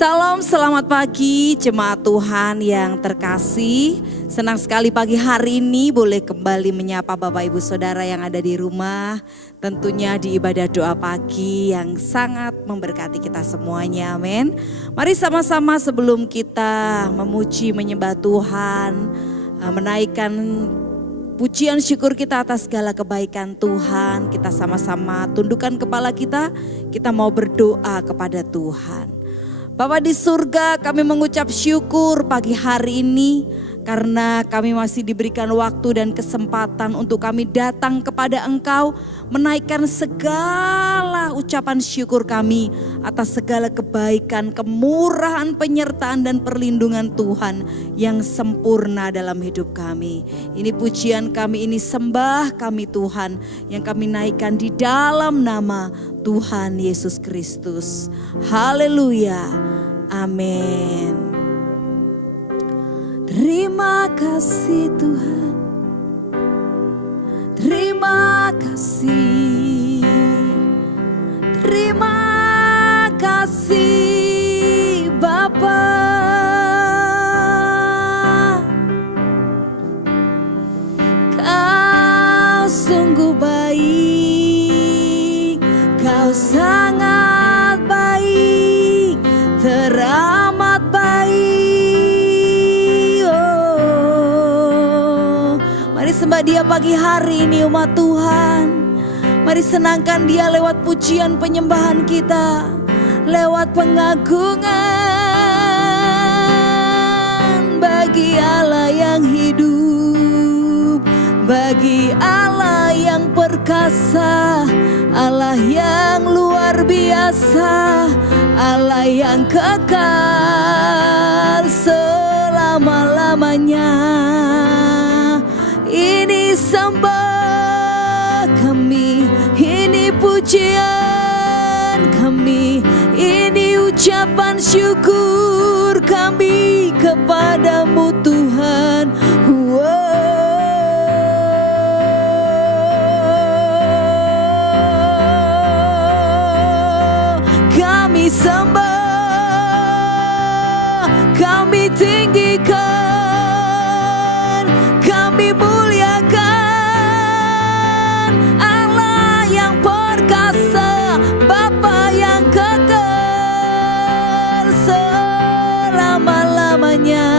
Salam, selamat pagi jemaat Tuhan yang terkasih. Senang sekali pagi hari ini boleh kembali menyapa Bapak Ibu Saudara yang ada di rumah. Tentunya di ibadah doa pagi yang sangat memberkati kita semuanya, amin. Mari sama-sama sebelum kita memuji menyembah Tuhan, menaikkan pujian syukur kita atas segala kebaikan Tuhan, kita sama-sama tundukkan kepala kita mau berdoa kepada Tuhan. Bapa di surga, kami mengucap syukur pagi hari ini karena kami masih diberikan waktu dan kesempatan untuk kami datang kepada Engkau, menaikkan segala ucapan syukur kami atas segala kebaikan, kemurahan, penyertaan dan perlindungan Tuhan yang sempurna dalam hidup kami. Ini pujian kami, ini sembah kami Tuhan yang kami naikkan di dalam nama Tuhan Yesus Kristus. Haleluya. Amin. Terima kasih Tuhan. Terima kasih. Terima kasih Bapa. Kau sungguh baik. Kau sangat baik, teramat baik. Oh, mari sembah Dia pagi hari ini umat Tuhan. Mari senangkan Dia lewat pujian penyembahan kita, lewat pengagungan bagi Allah yang hidup, bagi Allah yang perkasa, Allah yang luar biasa, Allah yang kekal selama-lamanya. Ini sembah kami, ini pujian kami, ini ucapan syukur kami kepadamu Tuhan. Kami sembah, kami tinggikan, kami muliakan Allah yang perkasa, Bapa yang kekal selama-lamanya.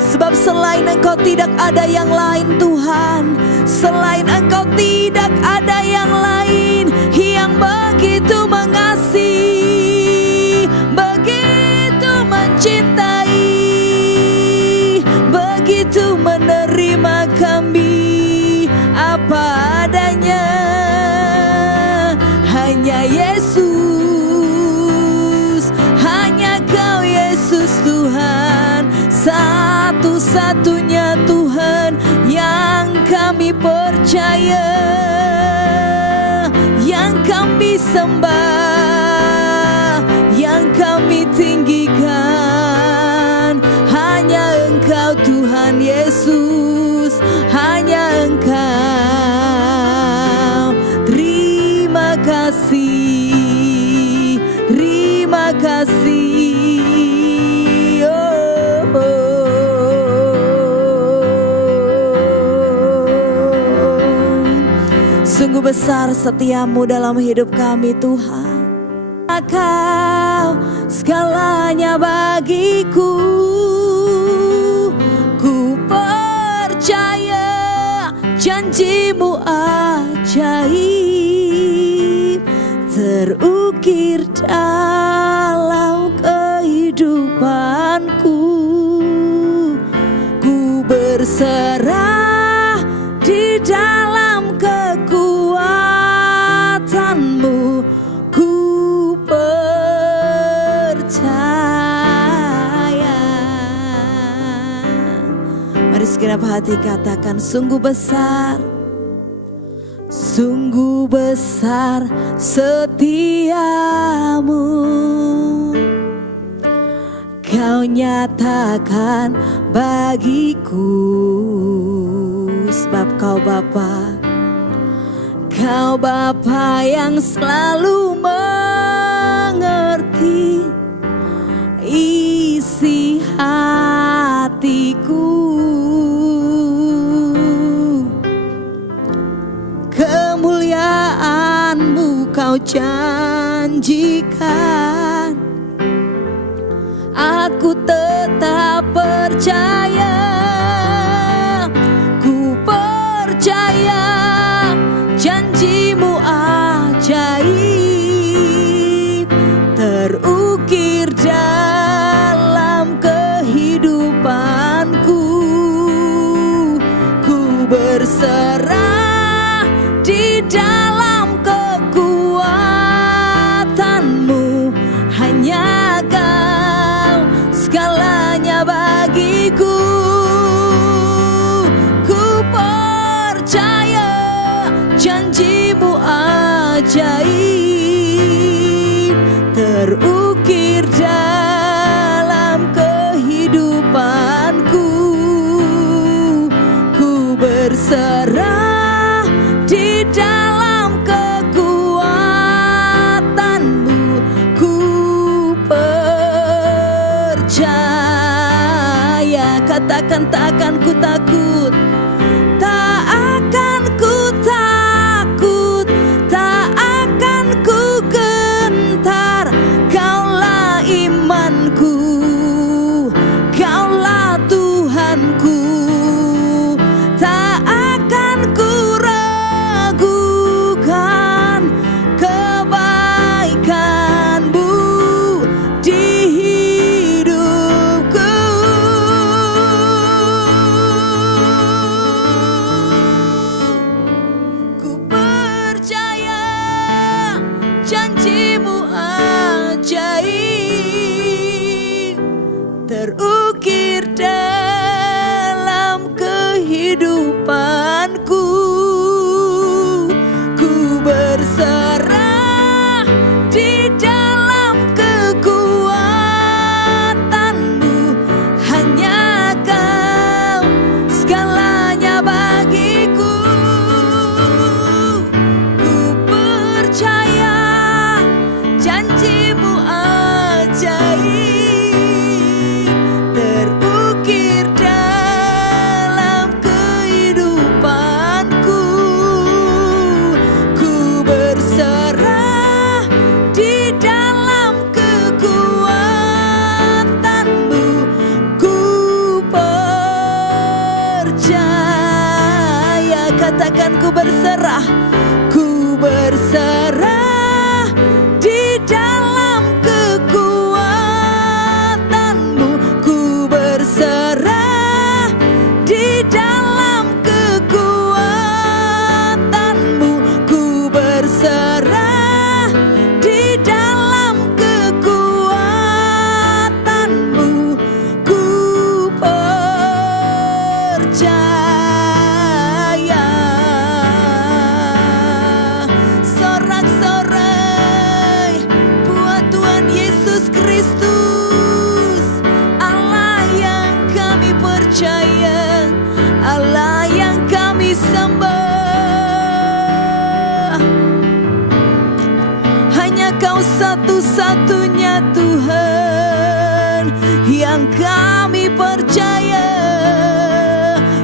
Sebab selain Engkau tidak ada yang lain Tuhan, selain Engkau tidak ada yang lain yang begitu mengasihi, begitu mencintai, begitu menerima kami apa adanya. Hanya Yesus, hanya Kau Yesus Tuhan, satu-satunya Tuhan yang kami percaya, yang kami sembah, yang kami tinggikan. Hanya Engkau Tuhan Yesus, hanya Engkau. Terima kasih, terima kasih. Sungguh besar setiamu dalam hidup kami Tuhan. Kau segalanya bagiku. Ku percaya janjimu ajaib, terukir dalam kehidupanku. Ku berserah di dalam kekuatanmu, ku percaya. Mari segenap hati katakan, sungguh besar, sungguh besar setiamu. Kau nyatakan bagiku, sebab Kau Bapa, Kau Bapa yang selalu mengerti Kau janjikan, aku tetap percaya. Ku percaya janjimu ajaib, terukir dalam kehidupanku. Ku berserah di dalam kekuatanmu, hanya Kau segalanya bagiku. Ku percaya janjimu ajaib, terukir dalam kehidupanku. Ku berserah di dalam kekuatanmu. Ku percaya. Katakan, tak akan ku takut, tak akan ku takut, tak akan ku gentar. Kaulah imanku, Kaulah Tuhanku. Tak akan ku ragukan kebaikan-Mu di hidupku. Ku percaya janjimu ajaib, terukir dalam kehidupanku. Ku berserah di dalam kekuatanmu, hanya Kau segalanya bagiku. Ku percaya janjimu ajaib, terukir dalam kehidupanku. Ku berserah di dalam kekuatanmu. Ku percaya. Katakan, ku berserah. Ku berserah di dalam kekuatanmu. Ku berserah di dalam kekuatanmu. Ku berserah di dalam kekuatanmu. Ku percaya. Sorak-sorai buat Tuhan Yesus Kristus, Allah yang kami percaya, Allah yang kami sembah. Hanya Kau satu-satunya Tuhan yang kami percaya,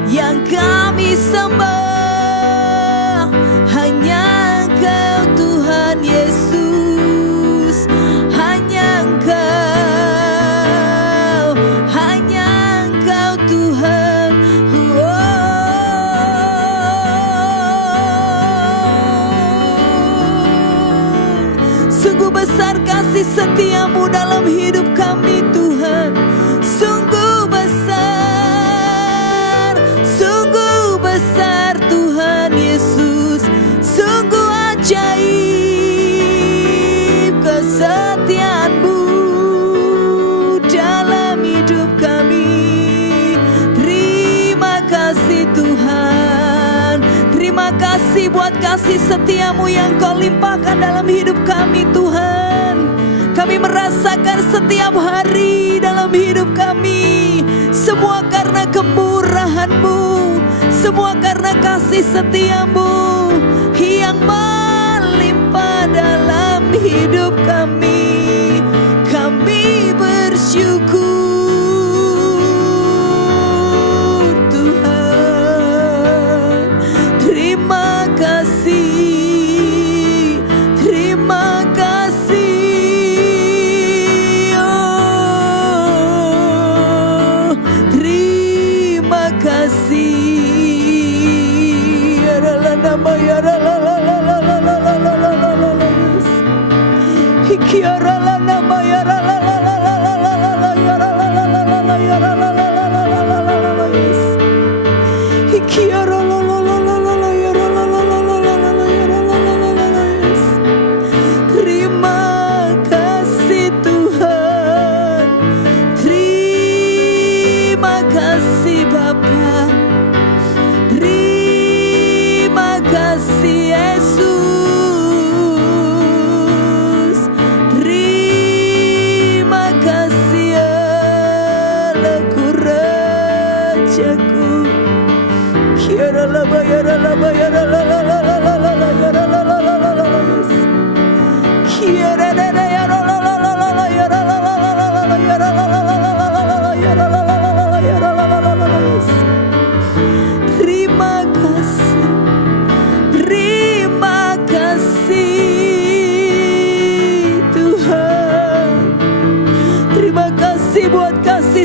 yang kami sembah. Hanya Engkau Tuhan Yesus, hanya Engkau Tuhan. Sungguh besar kasih setia-Mu dalam hidup kami Tuhan. Sungguh besar Tuhan Yesus. Sungguh ajaib kesetiaan-Mu dalam hidup kami. Terima kasih Tuhan. Terima kasih buat kasih setia-Mu yang Kau limpahkan dalam hidup kami Tuhan. Kami merasakan setiap hari dalam hidup kami. Semua karena kemurahan-Mu, semua karena kasih setia-Mu yang melimpah dalam hidup kami. Kami bersyukur Tuhan. Terima kasih.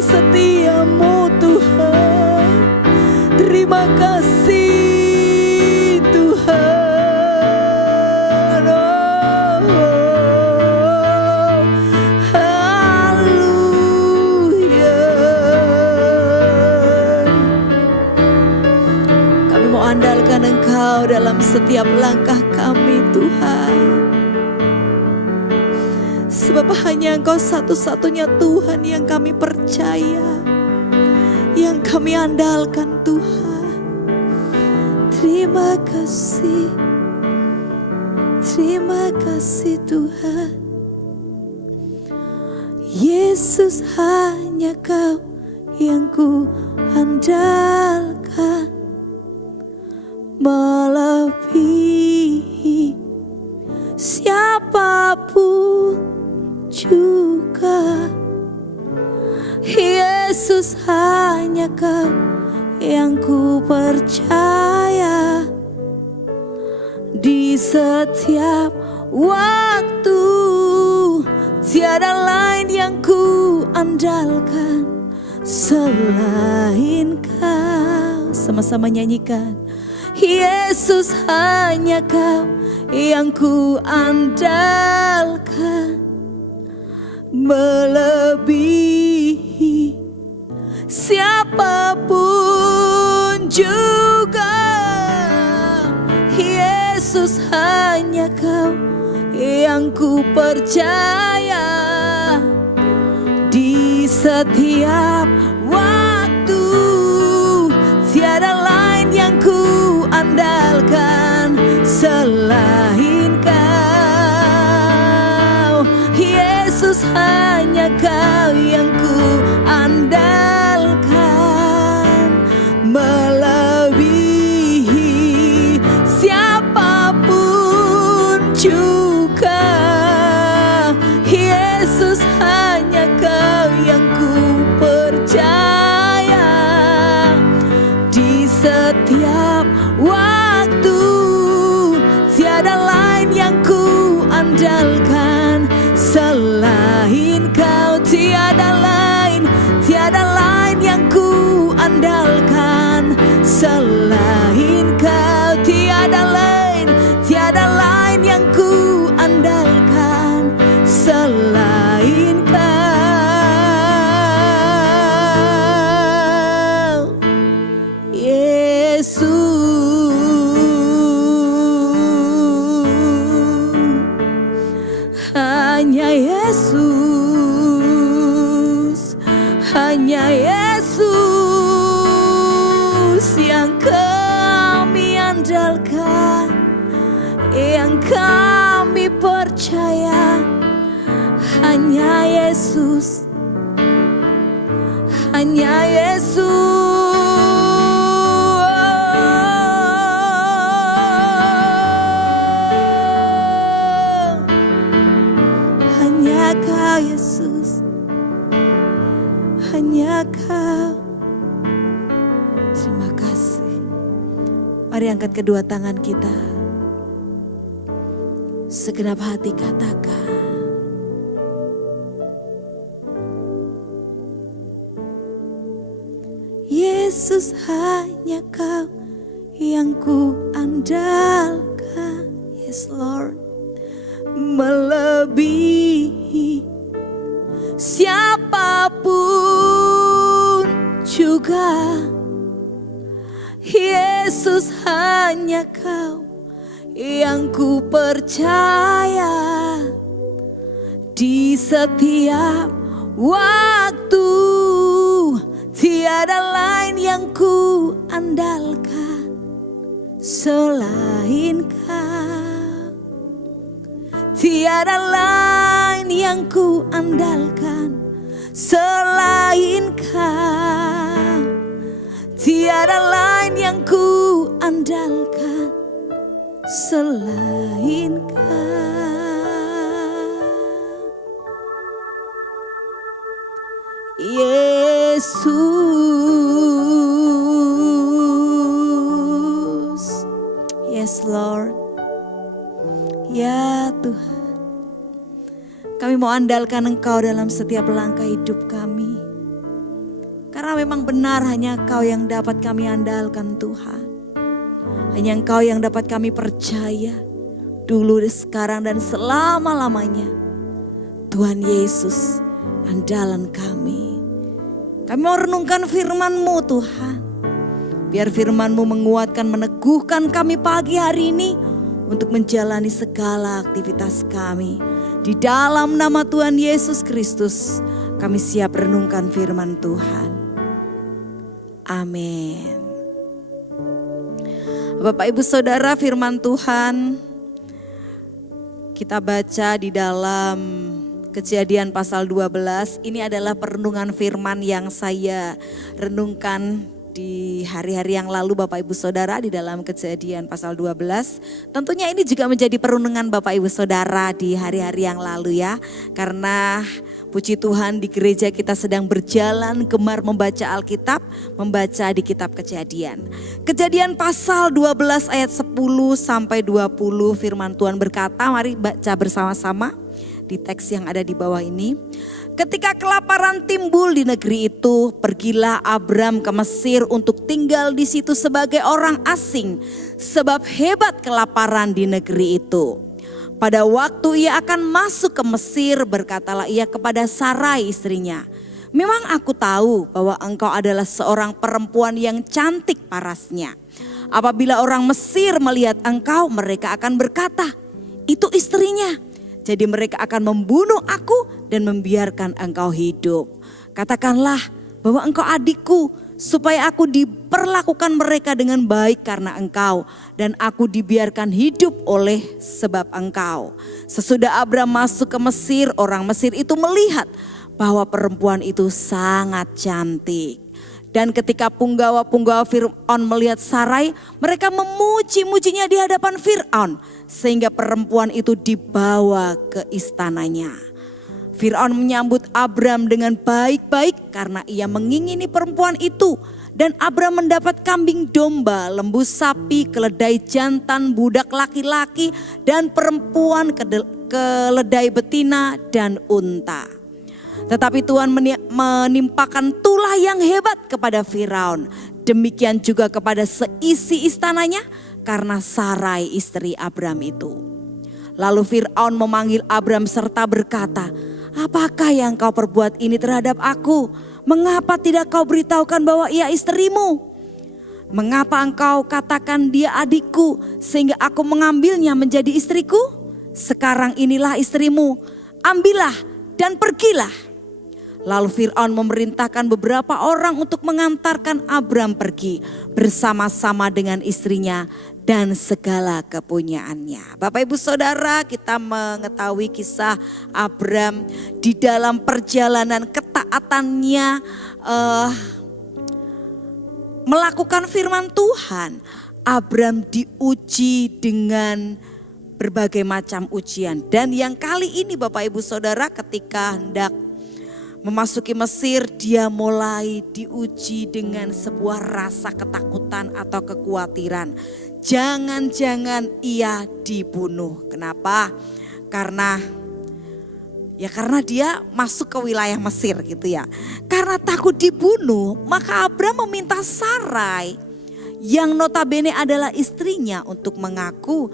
Setiamu Tuhan, terima kasih Tuhan. Haleluya. Kami mau andalkan Engkau dalam setiap langkah kami Tuhan, sebab hanya Engkau satu-satunya Tuhan yang kami percaya, yang kami andalkan Tuhan. Terima kasih Tuhan. Yesus, hanya Kau yang ku andalkan, melebihi siapapun juga. Yesus, hanya Kau yang ku percaya. Di setiap waktu tiada lain yang ku andalkan selain Kau. Sama-sama nyanyikan. Yesus, hanya Kau yang ku andalkan, melebihi siapapun juga. Yesus, hanya Kau yang ku percaya. Di setiap waktu tiada lain yang ku andalkan selain Kau. Yesus, hanya Kau yang ku andalkan, melebihi siapapun juga. Yesus, hanya Kau yang ku percaya. Di setiap waktu tiada lain yang ku andalkan selain Kau. Tiada lain yang ku andalkan selain Kau. Tiada lain yang ku andalkan selain Kau. Yesus, hanya Yesus, hanya Yesus yang kami andalkan, yang kami percaya. Hanya Yesus, hanya Yesus. Hanya Kau Yesus, hanya Kau. Terima kasih. Mari angkat kedua tangan kita. Segenap hati katakan, Yesus, hanya Kau yang ku andalkan. Yes Lord, melebihi siapapun juga. Yesus, hanya Kau yang ku percaya. Di setiap waktu tiada lain yang ku andalkan selain Kau. Tiada lain yang ku andalkan selain Kau. Tiada lain yang ku andalkan selain Kau, Yesus. Yes Lord. Ya Tuhan, kami mau andalkan Engkau dalam setiap langkah hidup kami. Karena memang benar hanya Engkau yang dapat kami andalkan Tuhan. Hanya Engkau yang dapat kami percaya dulu, sekarang dan selama-lamanya. Tuhan Yesus, andalan kami. Kami mau renungkan firman-Mu Tuhan. Biar firman-Mu menguatkan, meneguhkan kami pagi hari ini untuk menjalani segala aktivitas kami. Di dalam nama Tuhan Yesus Kristus, kami siap renungkan firman Tuhan. Amin. Bapak Ibu Saudara, firman Tuhan kita baca di dalam Kejadian pasal 12. Ini adalah perenungan firman yang saya renungkan di hari-hari yang lalu Bapak Ibu Saudara di dalam Kejadian pasal 12. Tentunya ini juga menjadi perenungan Bapak Ibu Saudara di hari-hari yang lalu ya. Karena puji Tuhan di gereja kita sedang berjalan gemar membaca Alkitab, membaca di kitab Kejadian. Kejadian pasal 12 ayat 10 sampai 20 firman Tuhan berkata, mari baca bersama-sama di teks yang ada di bawah ini. Ketika kelaparan timbul di negeri itu, pergilah Abram ke Mesir untuk tinggal di situ sebagai orang asing, sebab hebat kelaparan di negeri itu. Pada waktu ia akan masuk ke Mesir, berkatalah ia kepada Sarai istrinya, "Memang aku tahu bahwa engkau adalah seorang perempuan yang cantik parasnya. Apabila orang Mesir melihat engkau, mereka akan berkata, 'Itu istrinya.' Jadi mereka akan membunuh aku dan membiarkan engkau hidup. Katakanlah bahwa engkau adikku, supaya aku diperlakukan mereka dengan baik karena engkau, dan aku dibiarkan hidup oleh sebab engkau." Sesudah Abram masuk ke Mesir, orang Mesir itu melihat bahwa perempuan itu sangat cantik. Dan ketika punggawa-punggawa Fir'aun melihat Sarai, mereka memuji-mujinya di hadapan Fir'aun, sehingga perempuan itu dibawa ke istananya. Fir'aun menyambut Abram dengan baik-baik karena ia mengingini perempuan itu. Dan Abram mendapat kambing domba, lembu sapi, keledai jantan, budak laki-laki, dan perempuan, keledai betina, dan unta. Tetapi Tuhan menimpakan tulah yang hebat kepada Firaun. Demikian juga kepada seisi istananya karena Sarai istri Abram itu. Lalu Firaun memanggil Abram serta berkata, "Apakah yang kau perbuat ini terhadap aku? Mengapa tidak kau beritahukan bahwa ia istrimu? Mengapa engkau katakan dia adikku sehingga aku mengambilnya menjadi istriku? Sekarang inilah istrimu, ambillah dan pergilah." Lalu Fir'aun memerintahkan beberapa orang untuk mengantarkan Abram pergi bersama-sama dengan istrinya dan segala kepunyaannya. Bapak Ibu Saudara, kita mengetahui kisah Abram di dalam perjalanan ketaatannya melakukan firman Tuhan. Abram diuji dengan berbagai macam ujian. Dan yang kali ini Bapak Ibu Saudara, ketika hendak memasuki Mesir, dia mulai diuji dengan sebuah rasa ketakutan atau kekhawatiran. Jangan-jangan ia dibunuh. Kenapa? Karena dia masuk ke wilayah Mesir gitu ya. Karena takut dibunuh, maka Abram meminta Sarai yang notabene adalah istrinya untuk mengaku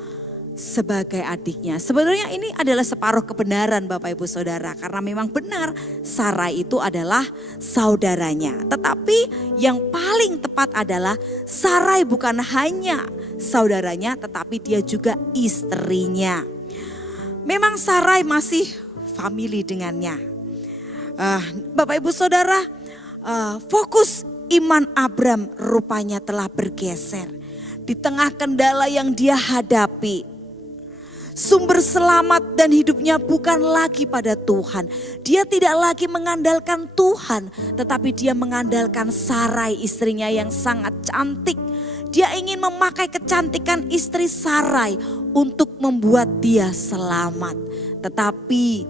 sebagai adiknya. Sebenarnya ini adalah separuh kebenaran Bapak Ibu Saudara, karena memang benar Sarai itu adalah saudaranya. Tetapi yang paling tepat adalah Sarai bukan hanya saudaranya, tetapi dia juga istrinya. Memang Sarai masih famili dengannya. Bapak Ibu Saudara, fokus iman Abram rupanya telah bergeser di tengah kendala yang dia hadapi. Sumber selamat dan hidupnya bukan lagi pada Tuhan. Dia tidak lagi mengandalkan Tuhan, tetapi dia mengandalkan Sarai, istrinya yang sangat cantik. Dia ingin memakai kecantikan istri Sarai untuk membuat dia selamat. Tetapi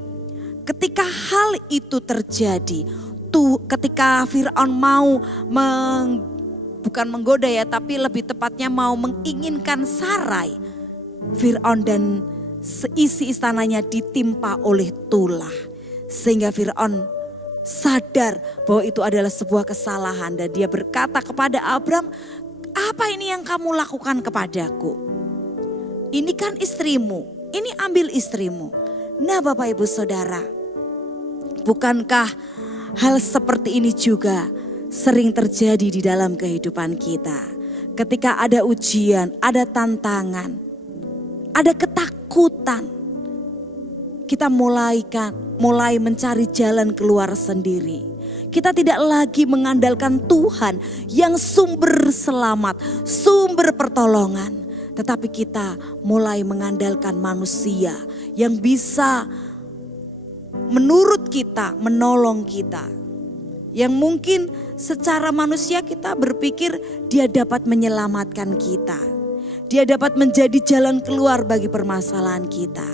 ketika hal itu terjadi, ketika Firaun mau bukan menggoda ya, tapi lebih tepatnya mau menginginkan Sarai, Firaun dan seisi istananya ditimpa oleh tulah. Sehingga Firaun sadar bahwa itu adalah sebuah kesalahan dan dia berkata kepada Abram, "Apa ini yang kamu lakukan kepadaku? Ini kan istrimu, ini ambil istrimu." Nah Bapak Ibu Saudara, bukankah hal seperti ini juga sering terjadi di dalam kehidupan kita? Ketika ada ujian, ada tantangan, ada ketakutan, kita mulai mencari jalan keluar sendiri. Kita tidak lagi mengandalkan Tuhan yang sumber selamat, sumber pertolongan. Tetapi kita mulai mengandalkan manusia yang bisa menurut kita menolong kita. Yang mungkin secara manusia kita berpikir dia dapat menyelamatkan kita. Dia dapat menjadi jalan keluar bagi permasalahan kita.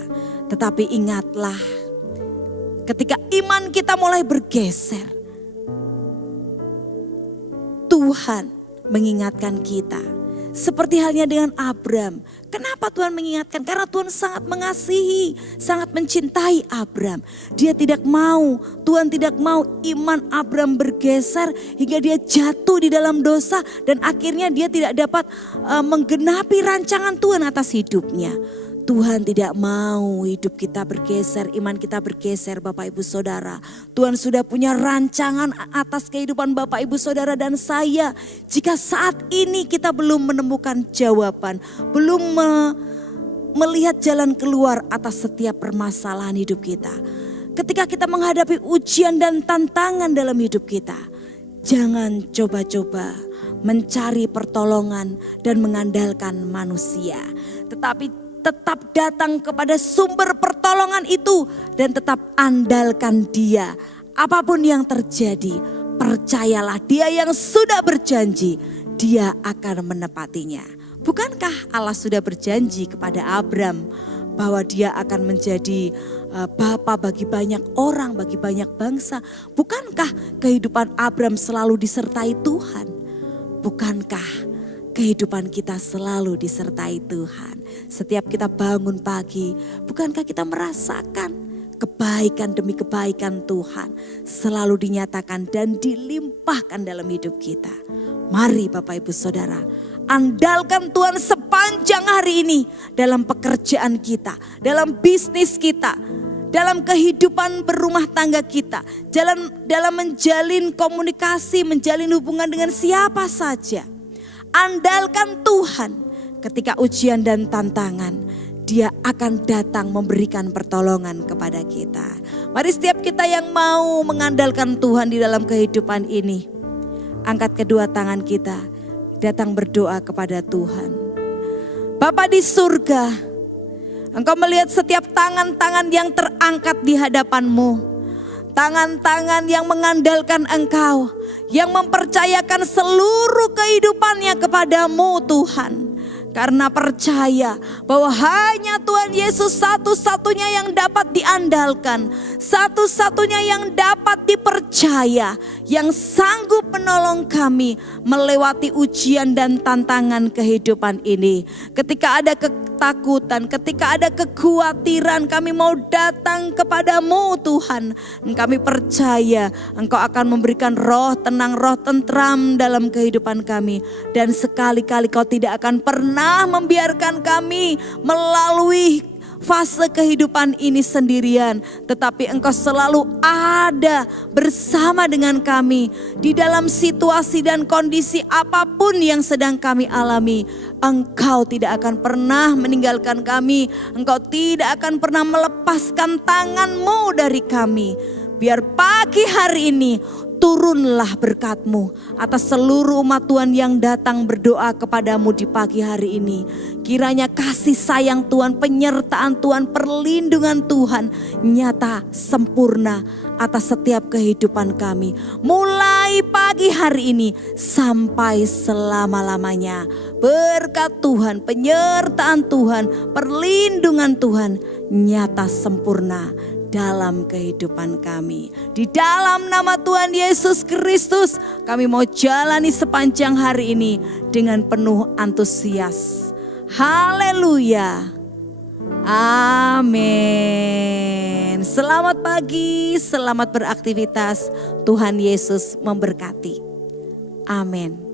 Tetapi ingatlah, ketika iman kita mulai bergeser, Tuhan mengingatkan kita. Seperti halnya dengan Abram. Kenapa Tuhan mengingatkan? Karena Tuhan sangat mengasihi, sangat mencintai Abram. Tuhan tidak mau iman Abram bergeser hingga dia jatuh di dalam dosa dan akhirnya dia tidak dapat menggenapi rancangan Tuhan atas hidupnya. Tuhan tidak mau hidup kita bergeser, iman kita bergeser Bapak Ibu Saudara. Tuhan sudah punya rancangan atas kehidupan Bapak Ibu Saudara dan saya. Jika saat ini kita belum menemukan jawaban, belum melihat jalan keluar atas setiap permasalahan hidup kita. Ketika kita menghadapi ujian dan tantangan dalam hidup kita, jangan coba-coba mencari pertolongan dan mengandalkan manusia. Tetapi tetap datang kepada sumber pertolongan itu dan tetap andalkan Dia. Apapun yang terjadi, percayalah Dia yang sudah berjanji, Dia akan menepatinya. Bukankah Allah sudah berjanji kepada Abram bahwa Dia akan menjadi bapa bagi banyak orang, bagi banyak bangsa? Bukankah kehidupan Abram selalu disertai Tuhan? Bukankah kehidupan kita selalu disertai Tuhan? Setiap kita bangun pagi, bukankah kita merasakan kebaikan demi kebaikan Tuhan selalu dinyatakan dan dilimpahkan dalam hidup kita? Mari Bapak Ibu Saudara, andalkan Tuhan sepanjang hari ini dalam pekerjaan kita, dalam bisnis kita, dalam kehidupan berumah tangga kita, dalam menjalin komunikasi, menjalin hubungan dengan siapa saja. Andalkan Tuhan. Ketika ujian dan tantangan, Dia akan datang memberikan pertolongan kepada kita. Mari setiap kita yang mau mengandalkan Tuhan di dalam kehidupan ini, angkat kedua tangan kita, datang berdoa kepada Tuhan. Bapa di surga, Engkau melihat setiap tangan-tangan yang terangkat di hadapan-Mu. Tangan-tangan yang mengandalkan Engkau, yang mempercayakan seluruh kehidupannya kepadamu Tuhan. Karena percaya bahwa hanya Tuhan Yesus satu-satunya yang dapat diandalkan, satu-satunya yang dapat dipercaya, yang sanggup menolong kami melewati ujian dan tantangan kehidupan ini. Ketika ada ketakutan, ketika ada kekhawatiran, kami mau datang kepadamu Tuhan. Kami percaya Engkau akan memberikan roh tenang, roh tentram dalam kehidupan kami. Dan sekali-kali Kau tidak akan pernah membiarkan kami melalui fase kehidupan ini sendirian. Tetapi Engkau selalu ada bersama dengan kami. Di dalam situasi dan kondisi apapun yang sedang kami alami, Engkau tidak akan pernah meninggalkan kami. Engkau tidak akan pernah melepaskan tangan-Mu dari kami. Biar pagi hari ini turunlah berkat-Mu atas seluruh umat Tuhan yang datang berdoa kepadamu di pagi hari ini. Kiranya kasih sayang Tuhan, penyertaan Tuhan, perlindungan Tuhan nyata sempurna atas setiap kehidupan kami. Mulai pagi hari ini sampai selama-lamanya. Berkat Tuhan, penyertaan Tuhan, perlindungan Tuhan nyata sempurna dalam kehidupan kami. Di dalam nama Tuhan Yesus Kristus, kami mau jalani sepanjang hari ini dengan penuh antusias. Haleluya. Amin. Selamat pagi, selamat beraktivitas. Tuhan Yesus memberkati. Amin.